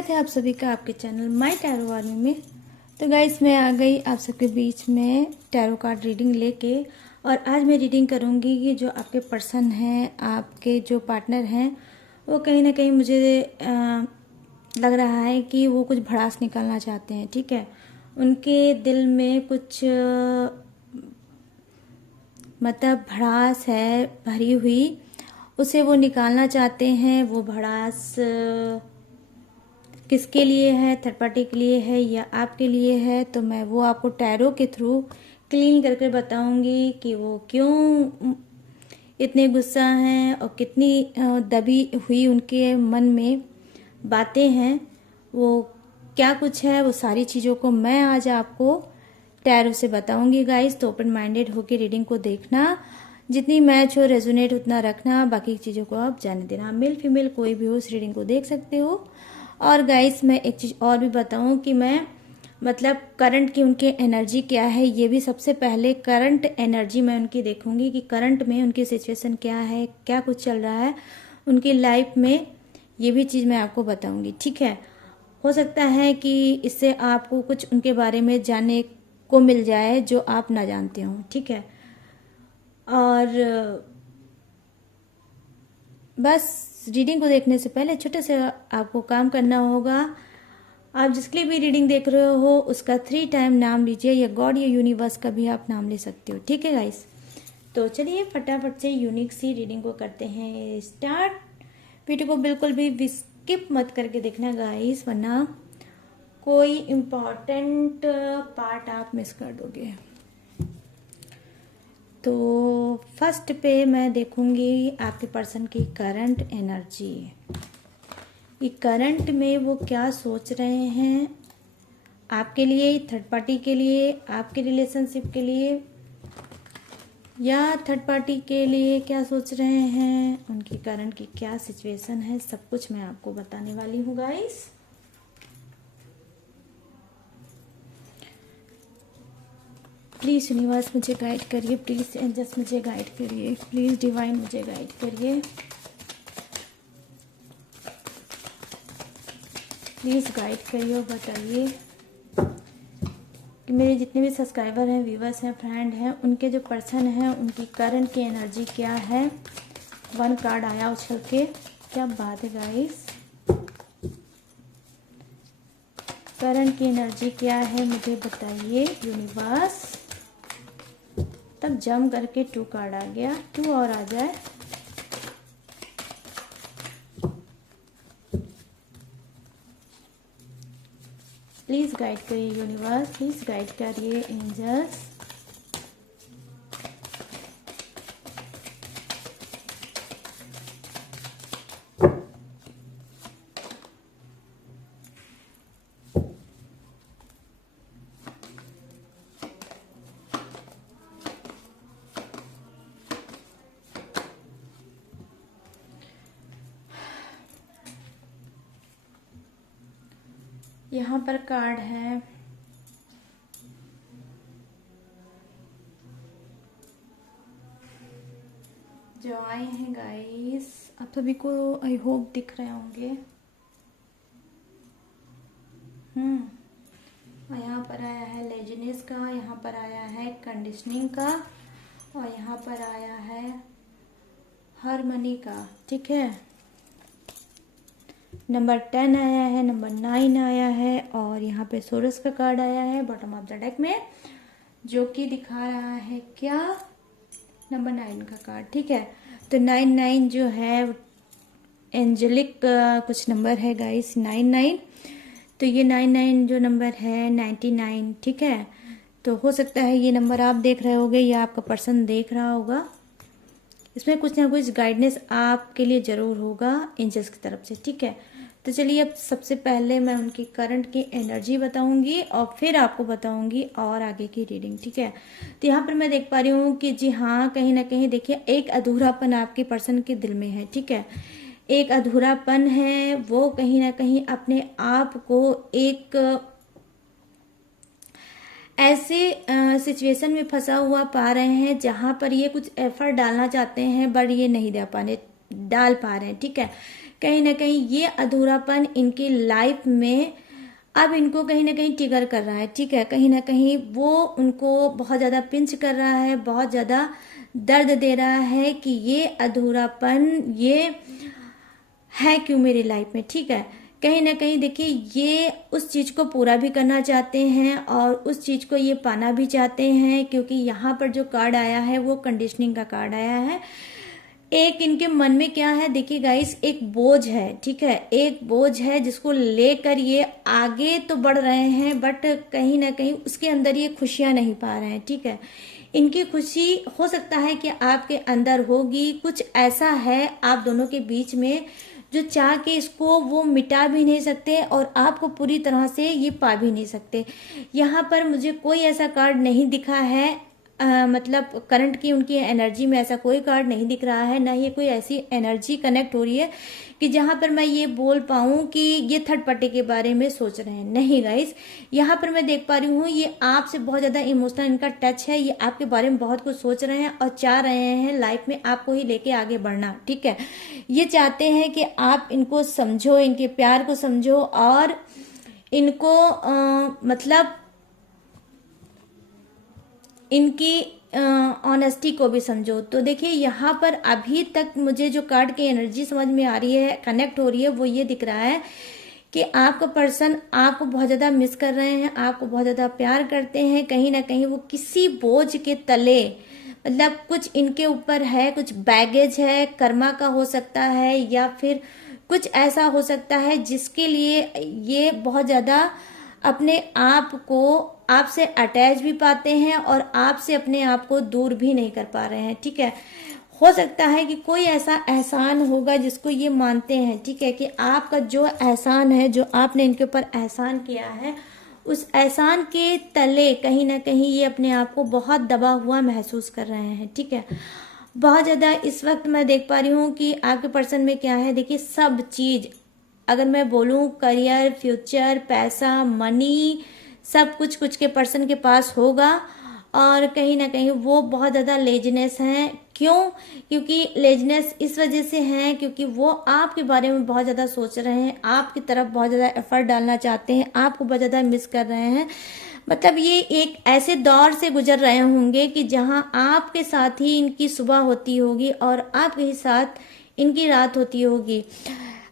स्वागत है आप सभी का आपके चैनल माय टैरो वार्मी में। तो गाइस मैं आ गई आप सबके बीच में टैरो कार्ड रीडिंग लेके। और आज मैं रीडिंग करूँगी कि जो आपके पर्सन हैं, आपके जो पार्टनर हैं, वो कहीं ना कहीं मुझे लग रहा है कि वो कुछ भड़ास निकालना चाहते हैं। ठीक है, उनके दिल में कुछ मतलब भड़ास है भरी हुई, उसे वो निकालना चाहते हैं। वो भड़ास किसके लिए है, थर्ड पार्टी के लिए है या आपके लिए है, तो मैं वो आपको टैरो के थ्रू क्लीन करके बताऊंगी कि वो क्यों इतने गुस्सा हैं और कितनी दबी हुई उनके मन में बातें हैं, वो क्या कुछ है। वो सारी चीज़ों को मैं आज आपको टैरो से बताऊंगी गाइस। तो ओपन माइंडेड होकर रीडिंग को देखना, जितनी मैच हो रेजोनेट उतना रखना, बाकी चीज़ों को आप जाने देना। मेल फीमेल कोई भी हो इस रीडिंग को देख सकते हो। और गाइस मैं एक चीज़ और भी बताऊं कि मैं मतलब करंट की उनकी एनर्जी क्या है, ये भी सबसे पहले करंट एनर्जी मैं उनकी देखूंगी कि करंट में उनकी सिचुएशन क्या है, क्या कुछ चल रहा है उनकी लाइफ में, ये भी चीज़ मैं आपको बताऊंगी। ठीक है, हो सकता है कि इससे आपको कुछ उनके बारे में जानने को मिल जाए जो आप ना जानते हो। ठीक है, और बस रीडिंग को देखने से पहले छोटे से आपको काम करना होगा। आप जिसके लिए भी रीडिंग देख रहे हो उसका 3 टाइम नाम लीजिए, या गॉड या यूनिवर्स का भी आप नाम ले सकते हो। ठीक है गाइस, तो चलिए फटाफट से यूनिक सी रीडिंग को करते हैं स्टार्ट। वीडियो को बिल्कुल भी स्किप मत करके देखना गाइस, वरना कोई इम्पॉर्टेंट पार्ट आप मिस कर दोगे। तो फर्स्ट पे मैं देखूंगी आपके पर्सन की करंट एनर्जी। ये करंट में वो क्या सोच रहे हैं आपके लिए, थर्ड पार्टी के लिए, आपके रिलेशनशिप के लिए, या थर्ड पार्टी के लिए क्या सोच रहे हैं, उनकी करंट की क्या सिचुएशन है, सब कुछ मैं आपको बताने वाली हूँ गाइस। प्लीज़ यूनिवर्स मुझे गाइड करिए, प्लीज़ एंजल्स मुझे गाइड करिए, प्लीज़ डिवाइन मुझे गाइड करिए, प्लीज़ गाइड करिए और बताइए कि मेरे जितने भी सब्सक्राइबर हैं, व्यूवर्स हैं, फ्रेंड हैं, उनके जो पर्सन हैं उनकी करंट की एनर्जी क्या है। 1 कार्ड आया उछल के, क्या बात है गाइस। करंट की एनर्जी क्या है मुझे बताइए यूनिवर्स। तब जम करके 2 कार्ड आ गया, 2 और आ जाए। प्लीज गाइड करिए यूनिवर्स, प्लीज गाइड करिए एंजल्स। यहाँ पर कार्ड है जो आए हैं गाइस, आप सभी को आई होप दिख रहे होंगे। यहाँ पर आया है लेजीनेस का, यहाँ पर आया है कंडीशनिंग का, और यहाँ पर आया है हार्मनी का। ठीक है, नंबर 10 आया है, नंबर 9 आया है, और यहाँ पे सोरस का कार्ड आया है बॉटम ऑफ द डेक में, जो कि दिखा रहा है क्या, नंबर 9 का कार्ड। ठीक है, तो 9 जो है एंजेलिक कुछ नंबर है गाइस, 9 तो ये 9 जो नंबर है 99। ठीक है, तो हो सकता है ये नंबर आप देख रहे होगे या आपका पर्सन देख रहा होगा। इसमें कुछ ना कुछ गाइडेंस आपके लिए जरूर होगा एंजल्स की तरफ से। ठीक है, तो चलिए अब सबसे पहले मैं उनकी करंट की एनर्जी बताऊंगी और फिर आपको बताऊंगी और आगे की रीडिंग। ठीक है, तो यहाँ पर मैं देख पा रही हूँ कि जी हाँ, कहीं ना कहीं देखिए एक अधूरापन आपके पर्सन के दिल में है। ठीक है, एक अधूरापन है, वो कहीं ना कहीं अपने आप को एक ऐसे सिचुएशन में फंसा हुआ पा रहे हैं जहां पर ये कुछ एफर्ट डालना चाहते हैं बट ये नहीं डाल पा रहे हैं। ठीक है, कहीं ना कहीं ये अधूरापन इनकी लाइफ में अब इनको कहीं ना कहीं ट्रिगर कर रहा है, ठीक है। कहीं ना कहीं वो उनको बहुत ज़्यादा पिंच कर रहा है, बहुत ज़्यादा दर्द दे रहा है कि ये अधूरापन ये है क्यों मेरी लाइफ में, ठीक है। कहीं ना कहीं देखिए ये उस चीज़ को पूरा भी करना चाहते हैं और उस चीज़ को ये पाना भी चाहते हैं, क्योंकि यहाँ पर जो कार्ड आया है वो कंडीशनिंग का कार्ड आया है। एक इनके मन में क्या है देखिए गाइस, एक बोझ है, ठीक है। एक बोझ है जिसको लेकर ये आगे तो बढ़ रहे हैं, बट कहीं ना कहीं उसके अंदर ये खुशियां नहीं पा रहे हैं, ठीक है। इनकी खुशी हो सकता है कि आपके अंदर होगी, कुछ ऐसा है आप दोनों के बीच में जो चाह के इसको वो मिटा भी नहीं सकते और आपको पूरी तरह से ये पा भी नहीं सकते। यहाँ पर मुझे कोई ऐसा कार्ड नहीं दिखा है, मतलब करंट की उनकी एनर्जी में ऐसा कोई कार्ड नहीं दिख रहा है, ना ही कोई ऐसी एनर्जी कनेक्ट हो रही है कि जहां पर मैं ये बोल पाऊं कि ये थर्ड पार्टी के बारे में सोच रहे हैं। नहीं गाइस, यहाँ पर मैं देख पा रही हूँ ये आपसे बहुत ज्यादा इमोशनल इनका टच है, ये आपके बारे में बहुत कुछ सोच रहे हैं और चाह रहे हैं लाइफ में आपको ही लेके आगे बढ़ना, ठीक है। ये चाहते हैं कि आप इनको समझो, इनके प्यार को समझो और इनको मतलब इनकी ऑनेस्टी को भी समझो। तो देखिए यहाँ पर अभी तक मुझे जो कार्ड की एनर्जी समझ में आ रही है, कनेक्ट हो रही है, वो ये दिख रहा है कि आपका पर्सन आपको बहुत ज़्यादा मिस कर रहे हैं, आपको बहुत ज़्यादा प्यार करते हैं। कहीं ना कहीं वो किसी बोझ के तले, मतलब कुछ इनके ऊपर है, कुछ बैगेज है, कर्मा का हो सकता है या फिर कुछ ऐसा हो सकता है जिसके लिए ये बहुत ज़्यादा अपने आप को आपसे अटैच भी पाते हैं और आपसे अपने आप को दूर भी नहीं कर पा रहे हैं, ठीक है। हो सकता है कि कोई ऐसा एहसान होगा जिसको ये मानते हैं, ठीक है, कि आपका जो एहसान है, जो आपने इनके ऊपर एहसान किया है, उस एहसान के तले कहीं ना कहीं ये अपने आप को बहुत दबा हुआ महसूस कर रहे हैं, ठीक है। बहुत ज़्यादा इस वक्त मैं देख पा रही हूँ कि आपके पर्सन में क्या है, देखिए सब चीज़ अगर मैं बोलूँ करियर, फ्यूचर, पैसा, मनी, सब कुछ कुछ के पर्सन के पास होगा और कहीं ना कहीं वो बहुत ज़्यादा लेजीनेस हैं। क्यों? क्योंकि लेजीनेस इस वजह से हैं क्योंकि वो आपके बारे में बहुत ज़्यादा सोच रहे हैं, आपकी तरफ बहुत ज़्यादा एफर्ट डालना चाहते हैं, आपको बहुत ज़्यादा मिस कर रहे हैं। मतलब ये एक ऐसे दौर से गुजर रहे होंगे कि जहां आपके साथ ही इनकी सुबह होती होगी और आपके ही साथ इनकी रात होती होगी।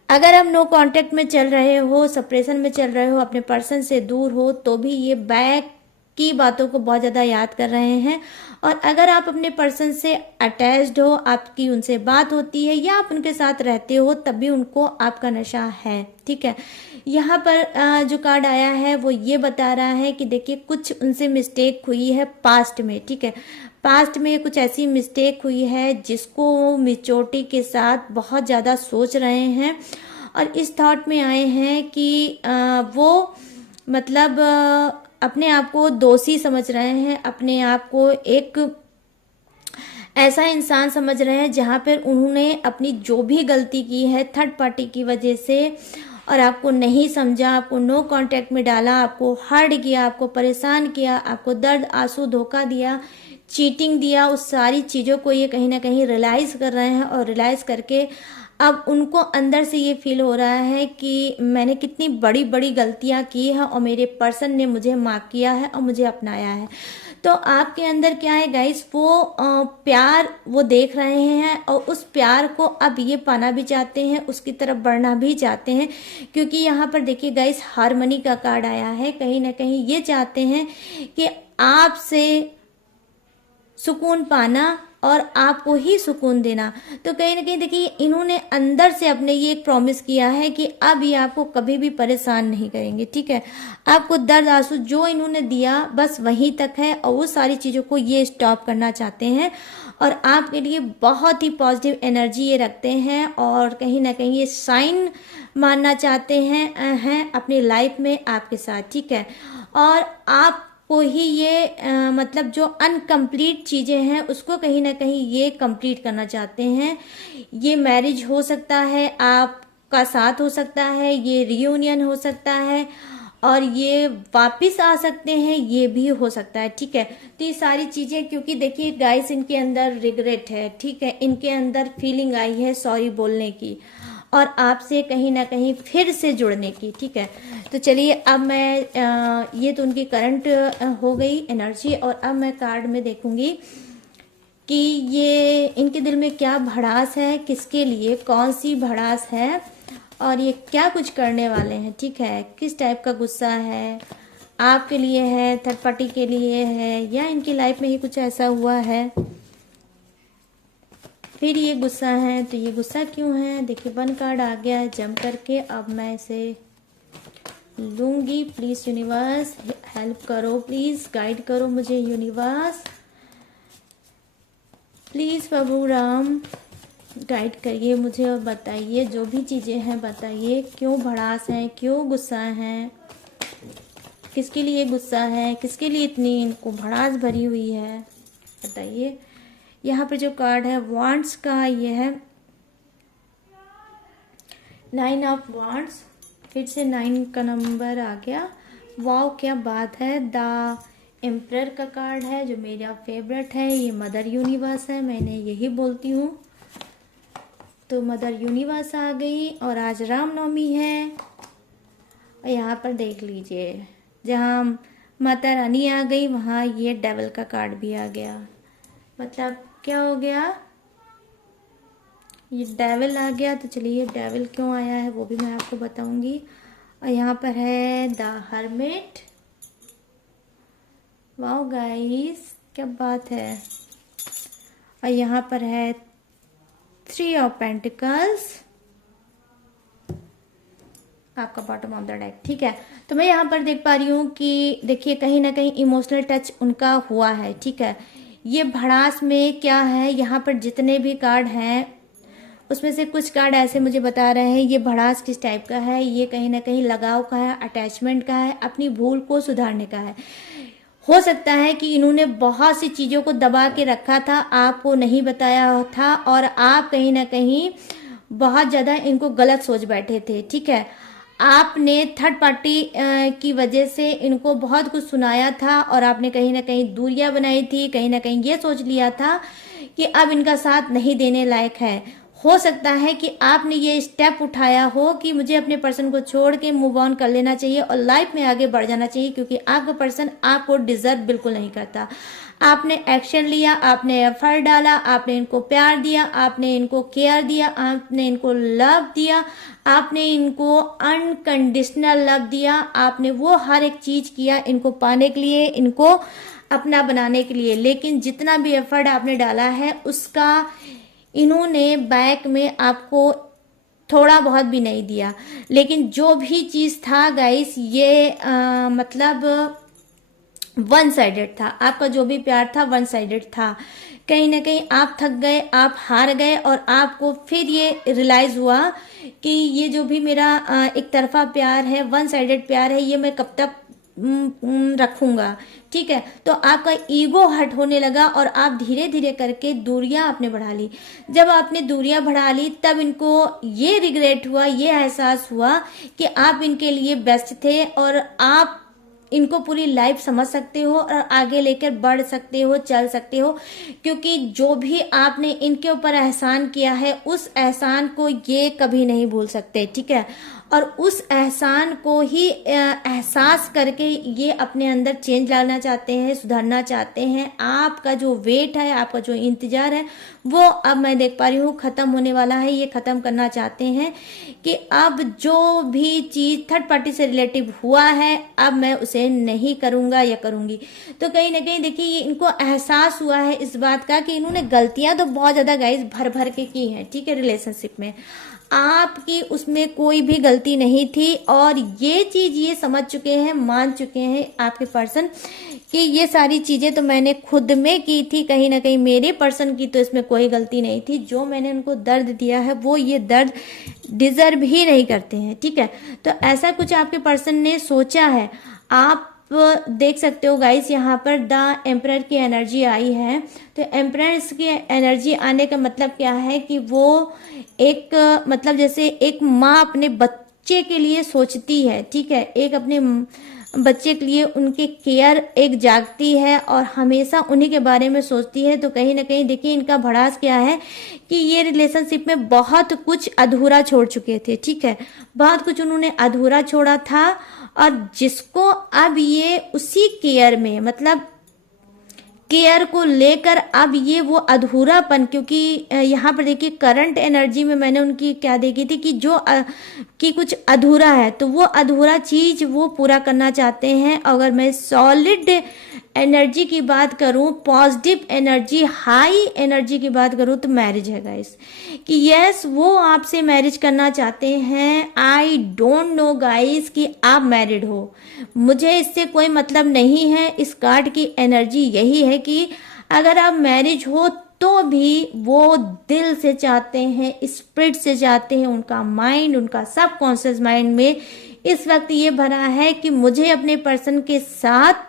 अगर हम नो कांटेक्ट में चल रहे हो, सेपरेशन में चल रहे हो, अपने पर्सन से दूर हो, तो भी ये बैक की बातों को बहुत ज़्यादा याद कर रहे हैं। और अगर आप अपने पर्सन से अटैच्ड हो, आपकी उनसे बात होती है या आप उनके साथ रहते हो, तब भी उनको आपका नशा है, ठीक है। यहाँ पर जो कार्ड आया है वो ये बता रहा है कि देखिए कुछ उनसे मिस्टेक हुई है पास्ट में, ठीक है। पास्ट में कुछ ऐसी मिस्टेक हुई है जिसको वो मेच्योरिटी के साथ बहुत ज़्यादा सोच रहे हैं और इस थॉट में आए हैं कि वो मतलब अपने आप को दोषी समझ रहे हैं, अपने आप को एक ऐसा इंसान समझ रहे हैं जहाँ पर उन्होंने अपनी जो भी गलती की है थर्ड पार्टी की वजह से और आपको नहीं समझा, आपको नो कांटेक्ट में डाला, आपको हर्ट किया, आपको परेशान किया, आपको दर्द, आंसू, धोखा दिया, चीटिंग दिया, उस सारी चीज़ों को ये कहीं ना कहीं रियलाइज़ कर रहे हैं और रियलाइज़ करके अब उनको अंदर से ये फील हो रहा है कि मैंने कितनी बड़ी बड़ी गलतियां की है और मेरे पर्सन ने मुझे माफ़ किया है और मुझे अपनाया है। तो आपके अंदर क्या है गाइस, वो प्यार वो देख रहे हैं और उस प्यार को अब ये पाना भी चाहते हैं, उसकी तरफ बढ़ना भी चाहते हैं। क्योंकि यहाँ पर देखिए गाइस हारमनी का कार्ड आया है, कहीं ना कहीं ये चाहते हैं कि आपसे सुकून पाना और आपको ही सुकून देना। तो कहीं ना कहीं देखिए इन्होंने अंदर से अपने ये एक प्रॉमिस किया है कि अब ये आपको कभी भी परेशान नहीं करेंगे, ठीक है। आपको दर्द, आंसू जो इन्होंने दिया बस वहीं तक है और वो सारी चीज़ों को ये स्टॉप करना चाहते हैं और आपके लिए बहुत ही पॉजिटिव एनर्जी ये रखते हैं और कहीं ना कहीं ये साइन मानना चाहते हैं अपनी लाइफ में आपके साथ, ठीक है। और आप को ही ये मतलब जो अनकम्प्लीट चीज़ें हैं उसको कहीं ना कहीं ये कंप्लीट करना चाहते हैं। ये मैरिज हो सकता है, आपका साथ हो सकता है, ये रियूनियन हो सकता है और ये वापस आ सकते हैं, ये भी हो सकता है, ठीक है। तो ये सारी चीज़ें क्योंकि देखिए गाइस इनके अंदर रिग्रेट है, ठीक है, इनके अंदर फीलिंग आई है सॉरी बोलने की और आपसे कहीं ना कहीं फिर से जुड़ने की। ठीक है, तो चलिए अब मैं ये तो उनकी करंट हो गई एनर्जी, और अब मैं कार्ड में देखूंगी कि ये इनके दिल में क्या भड़ास है, किसके लिए कौन सी भड़ास है, और ये क्या कुछ करने वाले हैं। ठीक है, किस टाइप का गुस्सा है, आपके लिए है, थर्ड पार्टी के लिए है, या इनकी लाइफ में ही कुछ ऐसा हुआ है फिर ये गुस्सा है। तो ये गुस्सा क्यों है, देखिए 1 कार्ड आ गया है जंप करके। अब मैं इसे लूंगी। प्लीज यूनिवर्स हेल्प करो, प्लीज गाइड करो मुझे universe, please Prabhu Ram guide करिए मुझे और बताइए जो भी चीजें हैं, बताइए क्यों भड़ास है, क्यों गुस्सा है, किसके लिए गुस्सा है, किसके लिए इतनी इनको भड़ास भरी हुई है, बताइए। यहाँ पे जो कार्ड है वांड्स का, ये है 9 ऑफ वांड्स, फिर से 9 का नंबर आ गया। वाओ क्या बात है। द एम्परर का कार्ड है जो मेरा फेवरेट है, ये मदर यूनिवर्स है, मैंने यही बोलती हूँ। तो मदर यूनिवर्स आ गई, और आज रामनवमी है। और यहाँ पर देख लीजिए जहाँ माता रानी आ गई वहाँ ये डेविल का कार्ड भी आ गया। मतलब क्या हो गया, ये डेविल आ गया। तो चलिए डेविल क्यों आया है वो भी मैं आपको बताऊंगी। और यहाँ पर है द हर्मिट। वाओ गाइस क्या बात है। और यहाँ पर है 3 ऑफ पेंटिकल्स, आपका बॉटम ऑफ द डेक। ठीक है, तो मैं यहाँ पर देख पा रही हूँ कि देखिए कहीं ना कहीं इमोशनल टच उनका हुआ है। ठीक है, ये भड़ास में क्या है, यहाँ पर जितने भी कार्ड हैं उसमें से कुछ कार्ड ऐसे मुझे बता रहे हैं ये भड़ास किस टाइप का है। ये कहीं ना कहीं लगाव का है, अटैचमेंट का है, अपनी भूल को सुधारने का है। हो सकता है कि इन्होंने बहुत सी चीज़ों को दबा के रखा था, आपको नहीं बताया था, और आप कहीं ना कहीं बहुत ज़्यादा इनको गलत सोच बैठे थे। ठीक है, आपने थर्ड पार्टी की वजह से इनको बहुत कुछ सुनाया था, और आपने कहीं ना कहीं दूरियां बनाई थी, कहीं ना कहीं ये सोच लिया था कि अब इनका साथ नहीं देने लायक है। हो सकता है कि आपने ये स्टेप उठाया हो कि मुझे अपने पर्सन को छोड़ के मूव ऑन कर लेना चाहिए और लाइफ में आगे बढ़ जाना चाहिए, क्योंकि आपका पर्सन आपको डिजर्व बिल्कुल नहीं करता। आपने एक्शन लिया, आपने एफर्ट डाला, आपने इनको प्यार दिया, आपने इनको केयर दिया, आपने इनको लव दिया, आपने इनको अनकंडीशनल लव दिया, आपने वो हर एक चीज किया इनको पाने के लिए, इनको अपना बनाने के लिए। लेकिन जितना भी एफर्ट आपने डाला है उसका इन्होंने बैक में आपको थोड़ा बहुत भी नहीं दिया। लेकिन जो भी चीज था गाइस ये मतलब वन साइडेड था। आपका जो भी प्यार था वन साइडेड था। कहीं ना कहीं आप थक गए, आप हार गए, और आपको फिर ये रियलाइज हुआ कि ये जो भी मेरा एक तरफा प्यार है, वन साइडेड प्यार है, ये मैं कब तक रखूंगा। ठीक है, तो आपका ईगो हर्ट होने लगा और आप धीरे धीरे करके दूरियां आपने बढ़ा ली। जब आपने दूरियां बढ़ा ली तब इनको ये रिग्रेट हुआ, ये एहसास हुआ कि आप इनके लिए बेस्ट थे और आप इनको पूरी लाइफ समझ सकते हो और आगे लेकर बढ़ सकते हो, चल सकते हो, क्योंकि जो भी आपने इनके ऊपर एहसान किया है उस एहसान को ये कभी नहीं भूल सकते। ठीक है, और उस एहसान को ही एहसास करके ये अपने अंदर चेंज लाना चाहते हैं, सुधारना चाहते हैं। आपका जो वेट है, आपका जो इंतजार है वो अब मैं देख पा रही हूँ खत्म होने वाला है। ये खत्म करना चाहते हैं कि अब जो भी चीज थर्ड पार्टी से रिलेटिव हुआ है अब मैं उसे नहीं करूंगा या करूंगी। तो कहीं ना कहीं देखिए ये इनको एहसास हुआ है इस बात का कि इन्होंने गलतियां तो बहुत ज्यादा गाइस भर भर के की हैं। ठीक है, रिलेशनशिप में आपकी उसमें कोई भी गलती नहीं थी और ये चीज ये समझ चुके हैं, मान चुके हैं आपके पर्सन कि ये सारी चीजें तो मैंने खुद में की थी, कहीं ना कहीं मेरे पर्सन की तो इसमें कोई गलती नहीं थी। जो मैंने उनको दर्द दिया है वो ये दर्द डिजर्व ही नहीं करते हैं। ठीक है, तो ऐसा कुछ आपके पर्सन ने सोचा है। आप देख सकते हो गाइस यहाँ पर द एम्परर की एनर्जी आई है। तो एम्परर की एनर्जी आने का मतलब क्या है कि वो एक मतलब जैसे एक माँ अपने बच्चे के लिए सोचती है। ठीक है, एक अपने बच्चे के लिए उनके केयर एक जागती है और हमेशा उन्हीं के बारे में सोचती है। तो कहीं ना कहीं देखिए इनका भड़ास क्या है कि ये रिलेशनशिप में बहुत कुछ अधूरा छोड़ चुके थे, ठीक है, बहुत कुछ उन्होंने अधूरा छोड़ा था और जिसको अब ये उसी केयर में, मतलब केयर को लेकर अब ये वो अधूरापन, क्योंकि यहाँ पर देखिए करंट एनर्जी में मैंने उनकी क्या देखी थी कि जो कि कुछ अधूरा है तो वो अधूरा चीज वो पूरा करना चाहते हैं। अगर मैं सॉलिड एनर्जी की बात करूं, पॉजिटिव एनर्जी, हाई एनर्जी की बात करूं तो मैरिज है गाइस, कि यस वो आपसे मैरिज करना चाहते हैं। आई डोंट नो गाइस कि आप मैरिड हो, मुझे इससे कोई मतलब नहीं है। इस कार्ड की एनर्जी यही है कि अगर आप मैरिज हो तो भी वो दिल से चाहते हैं, स्पिरिट से चाहते हैं, उनका माइंड, उनका सबकॉन्शियस माइंड में इस वक्त ये भरा है कि मुझे अपने पर्सन के साथ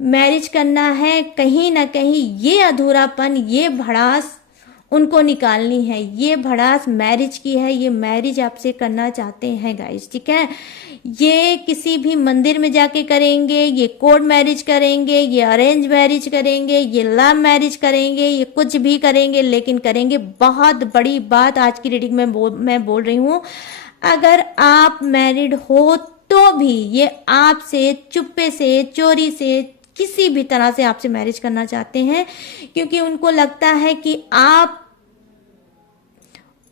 मैरिज करना है। कहीं ना कहीं ये अधूरापन, ये भड़ास उनको निकालनी है, ये भड़ास मैरिज की है, ये मैरिज आपसे करना चाहते हैं गाइस, ठीक है। ये किसी भी मंदिर में जाके करेंगे, ये कोर्ट मैरिज करेंगे, ये अरेंज मैरिज करेंगे, ये लव मैरिज करेंगे, ये कुछ भी करेंगे, लेकिन करेंगे। बहुत बड़ी बात आज की रीडिंग में मैं बोल रही हूँ, अगर आप मैरिड हो तो भी ये आपसे चुप्पे से, चोरी से, किसी भी तरह से आपसे मैरिज करना चाहते हैं, क्योंकि उनको लगता है कि आप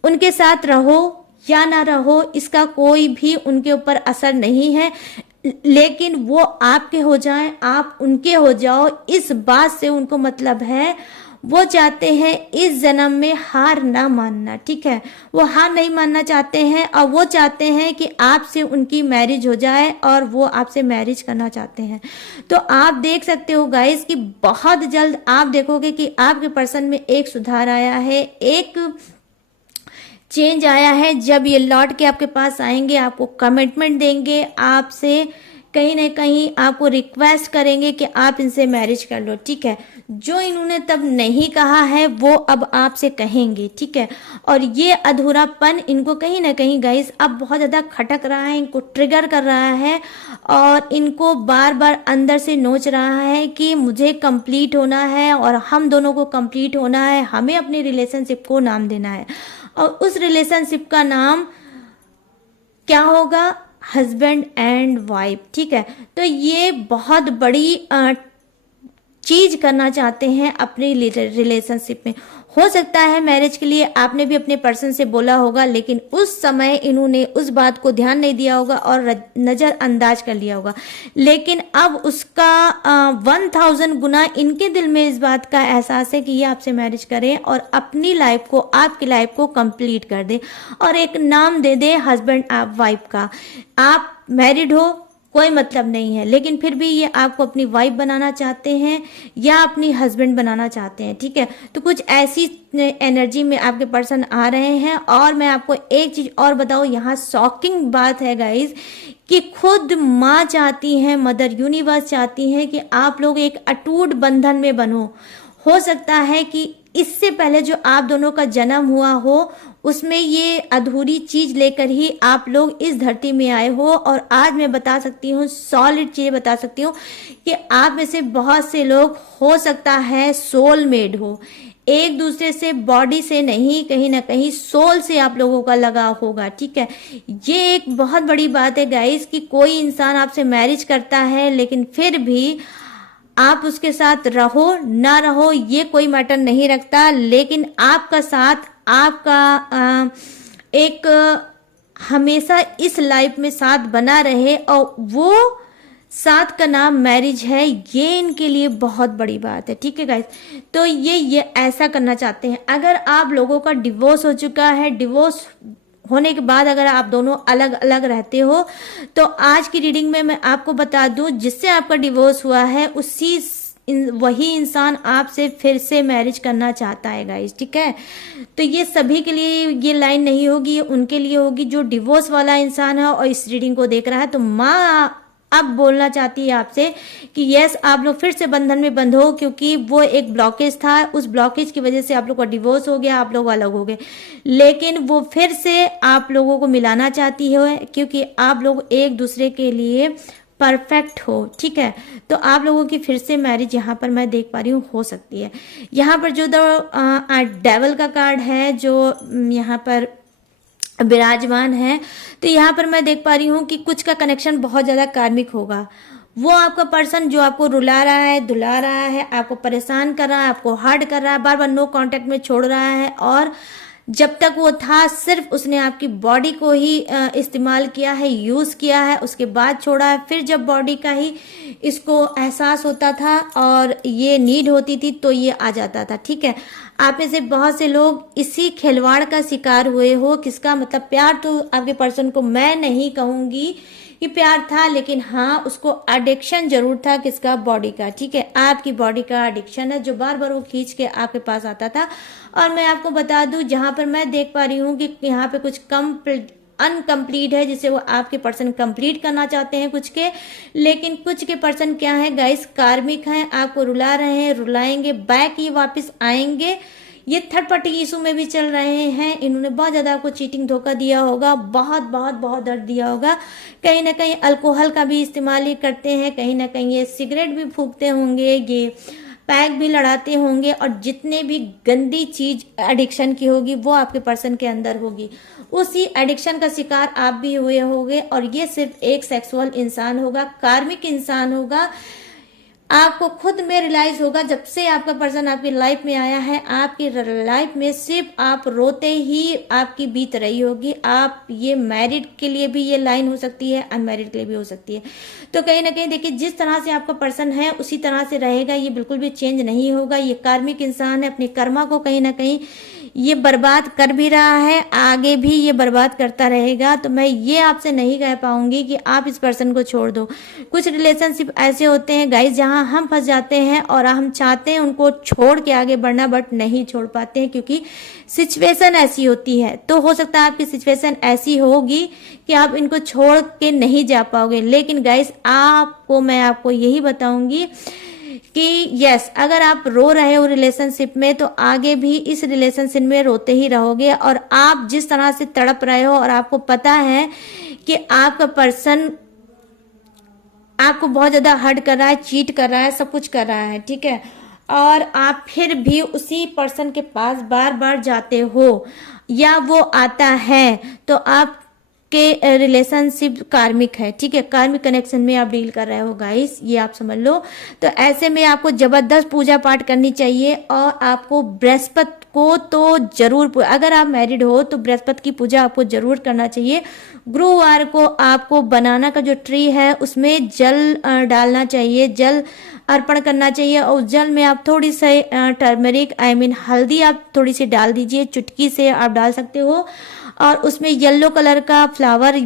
उनके साथ रहो या ना रहो इसका कोई भी उनके ऊपर असर नहीं है, लेकिन वो आपके हो जाएं, आप उनके हो जाओ, इस बात से उनको मतलब है। वो चाहते हैं इस जन्म में हार ना मानना, ठीक है, वो हार नहीं मानना चाहते हैं और वो चाहते हैं कि आपसे उनकी मैरिज हो जाए और वो आपसे मैरिज करना चाहते हैं। तो आप देख सकते हो गाइस कि बहुत जल्द आप देखोगे कि आपके पर्सन में एक सुधार आया है, एक चेंज आया है। जब ये लौट के आपके पास आएंगे, आपको कमिटमेंट देंगे, आपसे कहीं ना कहीं आपको रिक्वेस्ट करेंगे कि आप इनसे मैरिज कर लो, ठीक है। जो इन्होंने तब नहीं कहा है वो अब आपसे कहेंगे, ठीक है। और ये अधूरापन इनको कहीं ना कहीं गाइस अब बहुत ज़्यादा खटक रहा है, इनको ट्रिगर कर रहा है और इनको बार बार अंदर से नोच रहा है कि मुझे कंप्लीट होना है और हम दोनों को कंप्लीट होना है, हमें अपनी रिलेशनशिप को नाम देना है और उस रिलेशनशिप का नाम क्या होगा, हस्बैंड एंड वाइफ, ठीक है। तो ये बहुत बड़ी चीज करना चाहते हैं अपनी रिलेशनशिप में। हो सकता है मैरिज के लिए आपने भी अपने पर्सन से बोला होगा, लेकिन उस समय इन्होंने उस बात को ध्यान नहीं दिया होगा और नजरअंदाज कर लिया होगा, लेकिन अब उसका 1000 गुना इनके दिल में इस बात का एहसास है कि ये आपसे मैरिज करें और अपनी लाइफ को, आपकी लाइफ को कंप्लीट कर दे और एक नाम दे दे हस्बैंड आप वाइफ का। आप मैरिड हो कोई मतलब नहीं है, लेकिन फिर भी ये आपको अपनी वाइफ बनाना चाहते हैं या अपनी हस्बैंड बनाना चाहते हैं, ठीक है। तो कुछ ऐसी एनर्जी में आपके पर्सन आ रहे हैं। और मैं आपको एक चीज और बताऊं, यहाँ शॉकिंग बात है गाइज कि खुद माँ चाहती हैं, मदर यूनिवर्स चाहती हैं कि आप लोग एक अटूट बंधन में बनो। हो सकता है कि इससे पहले जो आप दोनों का जन्म हुआ हो उसमें ये अधूरी चीज लेकर ही आप लोग इस धरती में आए हो। और आज मैं बता सकती हूँ, सॉलिड चीजें बता सकती हूँ कि आप में से बहुत से लोग हो सकता है सोलमेट हो, एक दूसरे से बॉडी से नहीं, कहीं ना कहीं सोल से आप लोगों का लगाव होगा, ठीक है। ये एक बहुत बड़ी बात है गाइस कि कोई इंसान आपसे मैरिज करता है लेकिन फिर भी आप उसके साथ रहो ना रहो ये कोई मैटर नहीं रखता, लेकिन आपका साथ, आपका एक हमेशा इस लाइफ में साथ बना रहे और वो साथ का नाम मैरिज है, ये इनके लिए बहुत बड़ी बात है, ठीक है गाइस। तो ये ऐसा करना चाहते हैं। अगर आप लोगों का डिवोर्स हो चुका है, डिवोर्स होने के बाद अगर आप दोनों अलग अलग रहते हो, तो आज की रीडिंग में मैं आपको बता दूं जिससे आपका डिवोर्स हुआ है वही इंसान आपसे फिर से मैरिज करना चाहता है गाइस, ठीक है। तो ये सभी के लिए ये लाइन नहीं होगी, ये उनके लिए होगी जो डिवोर्स वाला इंसान है और इस रीडिंग को देख रहा है। तो माँ अब बोलना चाहती है आपसे कि यस आप लोग फिर से बंधन में बंधो, क्योंकि वो एक ब्लॉकेज था, उस ब्लॉकेज की वजह से आप लोग का डिवोर्स हो गया, आप लोग अलग हो गए, लेकिन वो फिर से आप लोगों को मिलाना चाहती है क्योंकि आप लोग एक दूसरे के लिए परफेक्ट हो, ठीक है। तो आप लोगों की फिर से मैरिज यहाँ पर मैं देख पा रही हूँ हो सकती है। यहाँ पर जो डेवल का कार्ड है जो यहाँ पर विराजमान है, तो यहाँ पर मैं देख पा रही हूँ कि कुछ का कनेक्शन बहुत ज़्यादा कार्मिक होगा। वो आपका पर्सन जो आपको रुला रहा है, धुला रहा है, आपको परेशान कर रहा है, आपको हर्ट कर रहा है, बार बार नो कांटेक्ट में छोड़ रहा है, और जब तक वो था सिर्फ उसने आपकी बॉडी को ही इस्तेमाल किया है, यूज़ किया है, उसके बाद छोड़ा है। फिर जब बॉडी का ही इसको एहसास होता था और ये नीड होती थी तो ये आ जाता था, ठीक है। आप में से बहुत से लोग इसी खिलवाड़ का शिकार हुए हो। किसका मतलब, प्यार तो आपके पर्सन को मैं नहीं कहूंगी कि प्यार था, लेकिन हाँ उसको एडिक्शन जरूर था। किसका, बॉडी का, ठीक है। आपकी बॉडी का एडिक्शन है जो बार बार वो खींच के आपके पास आता था। और मैं आपको बता दूं, जहां पर मैं देख पा रही हूँ कि यहाँ पे कुछ अनकम्प्लीट है जिसे वो आपके पर्सन कंप्लीट करना चाहते हैं कुछ के, लेकिन कुछ के पर्सन क्या है गाइस, कार्मिक हैं, आपको रुला रहे हैं, रुलाएंगे, बैक ही वापस आएंगे। ये थर्ड पार्टी इशू में भी चल रहे हैं। इन्होंने बहुत ज्यादा आपको चीटिंग, धोखा दिया होगा, बहुत बहुत बहुत दर्द दिया होगा। कहीं ना कहीं अल्कोहल का भी इस्तेमाल ही करते हैं, कहीं ना कहीं ये सिगरेट भी फूकते होंगे, ये पैक भी लड़ाते होंगे, और जितने भी गंदी चीज एडिक्शन की होगी वो आपके पर्सन के अंदर होगी। उसी एडिक्शन का शिकार आप भी हुए होंगे। और ये सिर्फ एक सेक्सुअल इंसान होगा, कार्मिक इंसान होगा। आपको खुद में रियलाइज होगा जब से आपका पर्सन आपकी लाइफ में आया है, आपकी लाइफ में सिर्फ आप रोते ही आपकी बीत रही होगी। आप, ये मैरिड के लिए भी ये लाइन हो सकती है, अनमैरिड के लिए भी हो सकती है। तो कहीं ना कहीं देखिए, जिस तरह से आपका पर्सन है उसी तरह से रहेगा, ये बिल्कुल भी चेंज नहीं होगा। ये कार्मिक इंसान है, अपने कर्मा को कहीं ना कहीं ये बर्बाद कर भी रहा है, आगे भी ये बर्बाद करता रहेगा। तो मैं ये आपसे नहीं कह पाऊंगी कि आप इस पर्सन को छोड़ दो। कुछ रिलेशनशिप ऐसे होते हैं गाइस जहां हम फंस जाते हैं और हम चाहते हैं उनको छोड़ के आगे बढ़ना, बट नहीं छोड़ पाते हैं क्योंकि सिचुएशन ऐसी होती है। तो हो सकता है आपकी सिचुएशन ऐसी होगी कि आप इनको छोड़ के नहीं जा पाओगे। लेकिन गाइस मैं आपको यही बताऊंगी कि यस, अगर आप रो रहे हो रिलेशनशिप में तो आगे भी इस रिलेशनशिप में रोते ही रहोगे। और आप जिस तरह से तड़प रहे हो और आपको पता है कि आपका पर्सन आपको बहुत ज्यादा हर्ट कर रहा है, चीट कर रहा है, सब कुछ कर रहा है, ठीक है, और आप फिर भी उसी पर्सन के पास बार बार जाते हो या वो आता है, तो आप के रिलेशनशिप कार्मिक है, ठीक है, कार्मिक कनेक्शन में आप डील कर रहे हो गाइस, ये आप समझ लो। तो ऐसे में आपको जबरदस्त पूजा पाठ करनी चाहिए और आपको बृहस्पति को तो जरूर, अगर आप मैरिड हो तो बृहस्पति की पूजा आपको जरूर करना चाहिए। गुरुवार को आपको बनाना का जो ट्री है उसमें जल डालना चाहिए, जल अर्पण करना चाहिए, और उस जल में आप थोड़ी सी टर्मरिक हल्दी आप थोड़ी सी डाल दीजिए, चुटकी से आप डाल सकते हो। और उसमें येलो कलर का फ्लावर,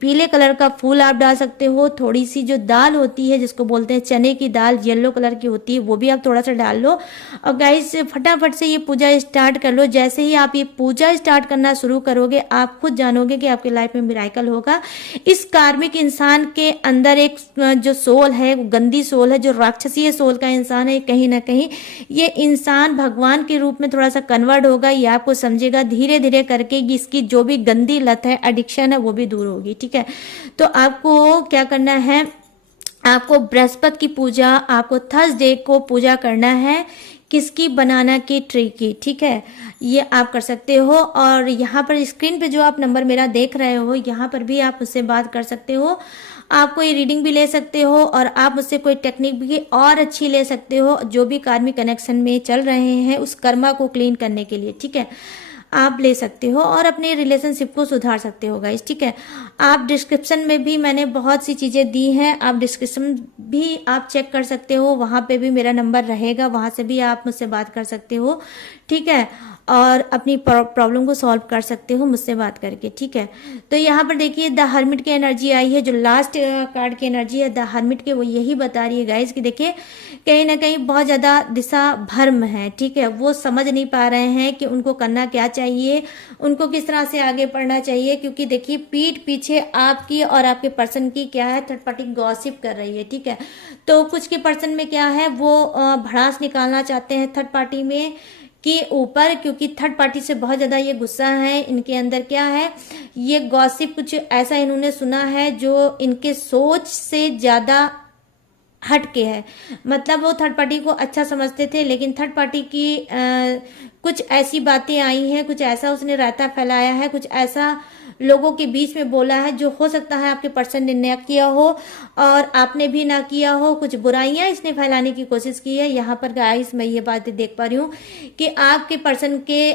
पीले कलर का फूल आप डाल सकते हो। थोड़ी सी जो दाल होती है जिसको बोलते हैं चने की दाल, येलो कलर की होती है, वो भी आप थोड़ा सा डाल लो। और गाइस फटाफट से ये पूजा स्टार्ट कर लो। जैसे ही आप ये पूजा स्टार्ट करना शुरू करोगे आप खुद जानोगे कि आपकी लाइफ में मिराकल होगा। इस कार्मिक इंसान के अंदर एक जो सोल है, गंदी सोल है, जो राक्षसीय सोल का इंसान है, कहीं ना कहीं ये इंसान भगवान के रूप में थोड़ा सा कन्वर्ट होगा। ये आपको समझेगा धीरे धीरे करके इसकी जो भी गंदी लत है, एडिक्शन है, वो भी दूर होगी, ठीक है। तो आपको क्या करना है, आपको बृहस्पति की पूजा, आपको थर्सडे को पूजा करना है। किसकी, बनाना की ट्री की, ठीक है, ये आप कर सकते हो। और यहाँ पर स्क्रीन पे जो आप नंबर मेरा देख रहे हो, यहाँ पर भी आप मुझसे बात कर सकते हो। आप कोई रीडिंग भी ले सकते हो और आप मुझसे कोई टेक्निक भी और अच्छी ले सकते हो, जो भी कार्मिक कनेक्शन में चल रहे हैं उस कर्मा को क्लीन करने के लिए, ठीक है, आप ले सकते हो और अपने रिलेशनशिप को सुधार सकते हो गाइस, ठीक है। आप डिस्क्रिप्शन में भी मैंने बहुत सी चीज़ें दी हैं, आप डिस्क्रिप्शन भी आप चेक कर सकते हो, वहाँ पे भी मेरा नंबर रहेगा, वहाँ से भी आप मुझसे बात कर सकते हो, ठीक है, और अपनी प्रॉब्लम को सॉल्व कर सकते हो मुझसे बात करके, ठीक है। तो यहाँ पर देखिए द हर्मिट की एनर्जी आई है, जो लास्ट कार्ड की एनर्जी है द हर्मिट की, वो यही बता रही है गाइस कि देखिए कहीं ना कहीं बहुत ज़्यादा दिशा भ्रम है, ठीक है, वो समझ नहीं पा रहे हैं कि उनको करना क्या चाहिए, उनको किस तरह से आगे बढ़ना चाहिए, क्योंकि देखिए पीठ पीछे आपकी और आपके पर्सन की क्या है, थर्ड पार्टी गॉसिप कर रही है, ठीक है। तो कुछ के पर्सन में क्या है, वो भड़ास निकालना चाहते हैं थर्ड पार्टी में के ऊपर, क्योंकि थर्ड पार्टी से बहुत ज्यादा ये गुस्सा है। इनके अंदर क्या है, ये गॉसिप कुछ ऐसा इन्होंने सुना है जो इनके सोच से ज्यादा हट के है। मतलब वो थर्ड पार्टी को अच्छा समझते थे, लेकिन थर्ड पार्टी की कुछ ऐसी बातें आई हैं, कुछ ऐसा उसने रायता फैलाया है, कुछ ऐसा लोगों के बीच में बोला है जो हो सकता है आपके पर्सन ने ना किया हो और आपने भी ना किया हो। कुछ बुराइयां इसने फैलाने की कोशिश की है। यहाँ पर गाइस मैं ये बातें देख पा रही हूँ कि आपके पर्सन के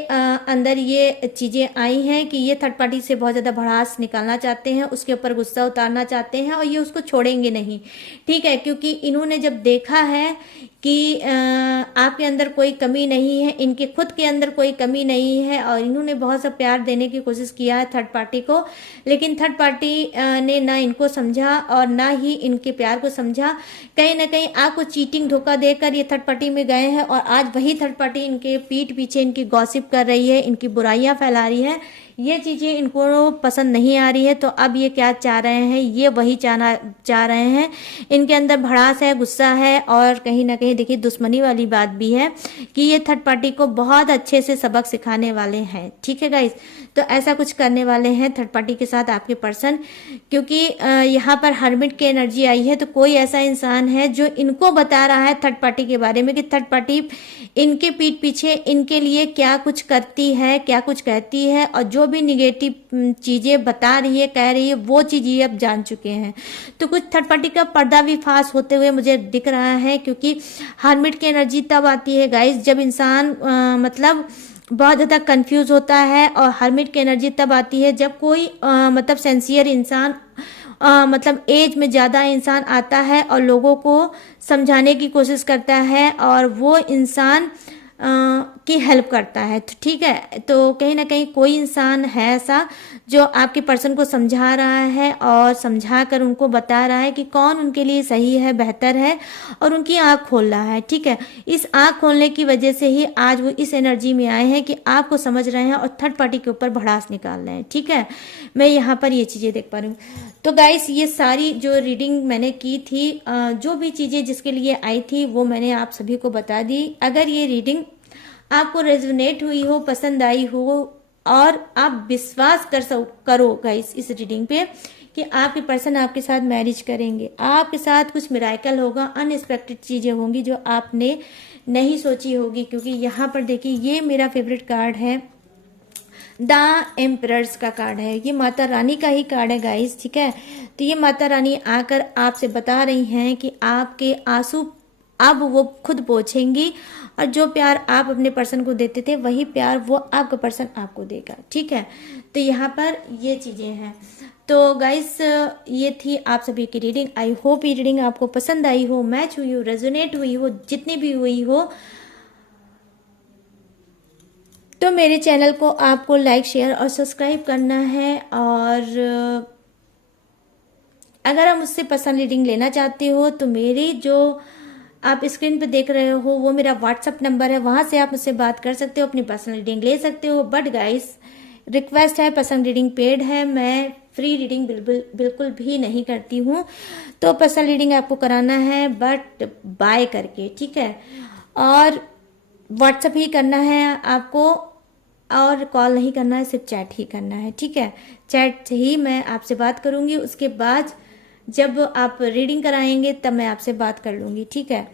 अंदर ये चीजें आई हैं कि ये थर्ड पार्टी से बहुत ज्यादा भड़ास निकालना चाहते हैं, उसके ऊपर गुस्सा उतारना चाहते हैं और ये उसको छोड़ेंगे नहीं, ठीक है। क्योंकि इन्होंने जब देखा है कि आपके अंदर कोई कमी नहीं है, इनके खुद के अंदर कोई कमी नहीं है और इन्होंने बहुत सा प्यार देने की कोशिश किया है थर्ड पार्टी को, लेकिन थर्ड पार्टी ने ना इनको समझा और ना ही इनके प्यार को समझा। कहीं ना कहीं आपको चीटिंग धोखा देकर ये थर्ड पार्टी में गए हैं और आज वही थर्ड पार्टी इनके पीठ पीछे इनकी गॉसिप कर रही है, इनकी बुराइयां फैला रही है। ये चीजें इनको पसंद नहीं आ रही है, तो अब ये क्या चाह रहे हैं, ये वही चाह रहे हैं। इनके अंदर भड़ास है, गुस्सा है और कहीं ना कहीं देखिए दुश्मनी वाली बात भी है कि ये थर्ड पार्टी को बहुत अच्छे से सबक सिखाने वाले हैं, ठीक है गाइस। तो ऐसा कुछ करने वाले हैं थर्ड पार्टी के साथ आपके पर्सन, क्योंकि यहाँ पर हर्मिट की एनर्जी आई है। तो कोई ऐसा इंसान है जो इनको बता रहा है थर्ड पार्टी के बारे में कि थर्ड पार्टी इनके पीठ पीछे इनके लिए क्या कुछ करती है, क्या कुछ कहती है, और जो भी निगेटिव चीजें बता रही है, कह रही है, वो चीज ये अब जान चुके हैं। तो कुछ थर्ड पार्टी का पर्दा भी फाश होते हुए मुझे दिख रहा है, क्योंकि हर्मिट की एनर्जी तब आती है गाइस जब इंसान मतलब बहुत ज़्यादा कंफ्यूज होता है, और हर्मिट की एनर्जी तब आती है जब कोई मतलब सेंसियर इंसान मतलब एज में ज़्यादा इंसान आता है और लोगों को समझाने की कोशिश करता है और वो इंसान की हेल्प करता है, तो ठीक है। तो कहीं ना कहीं कोई इंसान है ऐसा जो आपके पर्सन को समझा रहा है और समझा कर उनको बता रहा है कि कौन उनके लिए सही है, बेहतर है, और उनकी आंख खोल रहा है, ठीक है। इस आंख खोलने की वजह से ही आज वो इस एनर्जी में आए हैं कि आपको समझ रहे हैं और थर्ड पार्टी के ऊपर भड़ास निकाल रहे हैं, ठीक है। मैं यहाँ पर ये चीज़ें देख पा रही हूँ। तो गाइस ये सारी जो रीडिंग मैंने की थी, जो भी चीज़ें जिसके लिए आई थी वो मैंने आप सभी को बता दी। अगर ये रीडिंग आपको रेजोनेट हुई हो, पसंद आई हो और आप विश्वास करो गाइस इस रीडिंग पे कि आपके पर्सन आपके साथ मैरिज करेंगे, आपके साथ कुछ मिराकल होगा, अनएक्सपेक्टेड चीजें होंगी जो आपने नहीं सोची होगी। क्योंकि यहाँ पर देखिए ये मेरा फेवरेट कार्ड है, द एम्परर्स का कार्ड है, ये माता रानी का ही कार्ड है गाइस, ठीक है। तो ये माता रानी आकर आपसे बता रही हैं कि आपके आंसू अब वो खुद पोंछेंगी और जो प्यार आप अपने पर्सन को देते थे वही प्यार वो आपका पर्सन आपको देगा, ठीक है। तो यहाँ पर ये चीजें हैं। तो गाइस ये थी आप सभी की रीडिंग। आई होप ये रीडिंग आपको पसंद आई हो, मैच हुई हो, रेजोनेट हुई हो, जितनी भी हुई हो। तो मेरे चैनल को आपको लाइक, शेयर और सब्सक्राइब करना है। और अगर आप मुझसे पर्सनल रीडिंग लेना चाहते हो तो मेरी जो आप स्क्रीन पे देख रहे हो वो मेरा व्हाट्सअप नंबर है, वहां से आप मुझसे बात कर सकते हो, अपनी पर्सनल रीडिंग ले सकते हो। बट गाइस रिक्वेस्ट है, पर्सनल रीडिंग पेड है, मैं फ्री रीडिंग बिल्कुल भी नहीं करती हूँ। तो पर्सनल रीडिंग आपको कराना है बट बाय करके, ठीक है। और व्हाट्सअप ही करना है आपको और कॉल नहीं करना है, सिर्फ चैट ही करना है, ठीक है। चैट से ही मैं आपसे बात करूंगी, उसके बाद जब आप रीडिंग कराएंगे तब मैं आपसे बात कर लूंगी, ठीक है।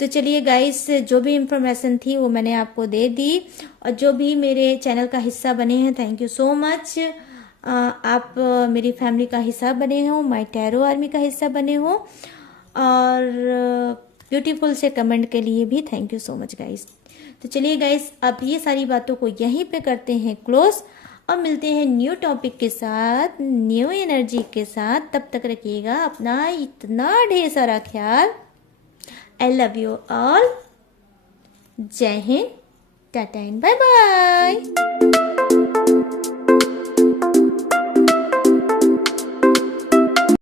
तो चलिए गाइस जो भी इंफॉर्मेशन थी वो मैंने आपको दे दी, और जो भी मेरे चैनल का हिस्सा बने हैं थैंक यू सो मच। आप मेरी फैमिली का हिस्सा बने हो, माय टैरो आर्मी का हिस्सा बने हो, और ब्यूटीफुल से कमेंट के लिए भी thank you so much guys. तो चलिए गाइस अब ये सारी बातों को यहीं पे करते हैं क्लोज और मिलते हैं न्यू टॉपिक के साथ, न्यू एनर्जी के साथ। तब तक रखिएगा अपना इतना ढेर सारा ख्याल। I love you all. जय हिंद, टाटा एंड बाय बाय।